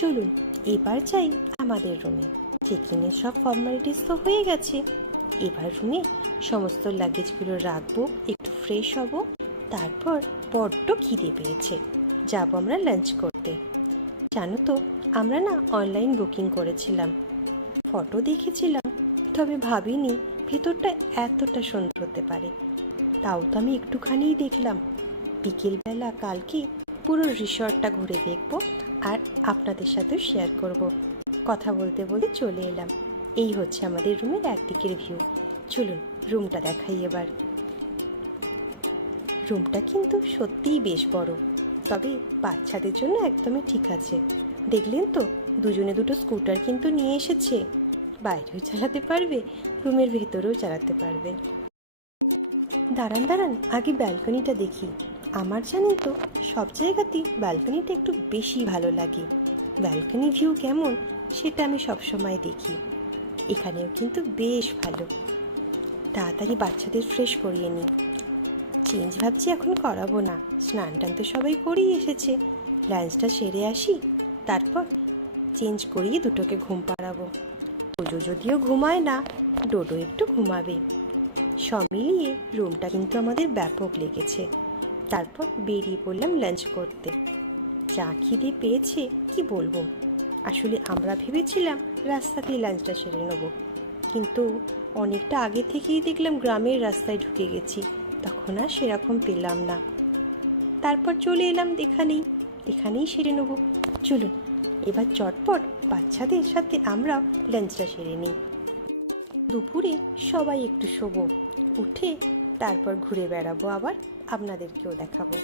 চলুন এবার যাই আমাদের রুমে। চেকিংয়ের সব ফর্মালিটিস তো হয়ে গেছে। এবার রুমে সমস্ত লাগেজগুলো রাখবো, একটু ফ্রেশ হব, তারপর বড্ড খিদে পেয়েছে, যাব আমরা লাঞ্চ করতে। জানো তো, আমরা না অনলাইন বুকিং করেছিলাম, ফটো দেখেছিলাম, তবে ভাবিনি ভেতরটা এতটা সুন্দর হতে পারে। তাও তো আমি একটুখানিই দেখলাম। বিকেলবেলা কালকে পুরো রিসর্টটা ঘুরে দেখব আর আপনাদের সাথেও শেয়ার করব। কথা বলতে বলতে চলে এলাম। এই হচ্ছে আমাদের রুমের একদিকের ভিউ। চলুন রুমটা দেখাই এবার। রুমটা কিন্তু সত্যিই বেশ বড়, তবে বাচ্চাদের জন্য একদমই ঠিক আছে। দেখলেন তো, দুজনে দুটো স্কুটার কিন্তু নিয়ে এসেছে। বাইরেও চালাতে পারবে, রুমের ভেতরেও চালাতে পারবে। দাঁড়ান দাঁড়ান, আগে ব্যালকনিটা দেখি। আমার জানেন তো, সব জায়গাতেই ব্যালকনিটা একটু বেশি ভালো লাগে। ব্যালকনি ভিউ কেমন সেটা আমি সবসময় দেখি। এখানেও কিন্তু বেশ ভালো। তাড়াতাড়ি বাচ্চাদের ফ্রেশ করিয়ে নিই। চেঞ্জ ভাবছি এখন করাবো না, স্নান টান তো সবাই করেই এসেছে। লাঞ্চটা সেরে আসি, তারপর চেঞ্জ করিয়ে দুটোকে ঘুম পাড়াবো। পুজো যদিও ঘুমায় না, ডোডো একটু ঘুমাবে। সব মিলিয়ে রুমটা কিন্তু আমাদের ব্যাপক লেগেছে। তারপর বেরিয়ে পড়লাম লাঞ্চ করতে। যা খিদে পেয়েছে কি বলবো। আসলে আমরা ভেবেছিলাম রাস্তাতেই লাঞ্চটা সেরে নেব, কিন্তু অনেকটা আগে থেকেই দেখলাম গ্রামের রাস্তায় ঢুকে গেছি, তখন আর সেরকম পেলাম না। তারপর চলে এলাম এখানেই সেরে নেব। চলুন এবার চটপট বাচ্চাদের সাথে আমরাও লাঞ্চটা সেরে নিই। দুপুরে সবাই একটু শোবো, উঠে তারপর ঘুরে বেড়াবো, আবার আপনাদেরকেও দেখাবো।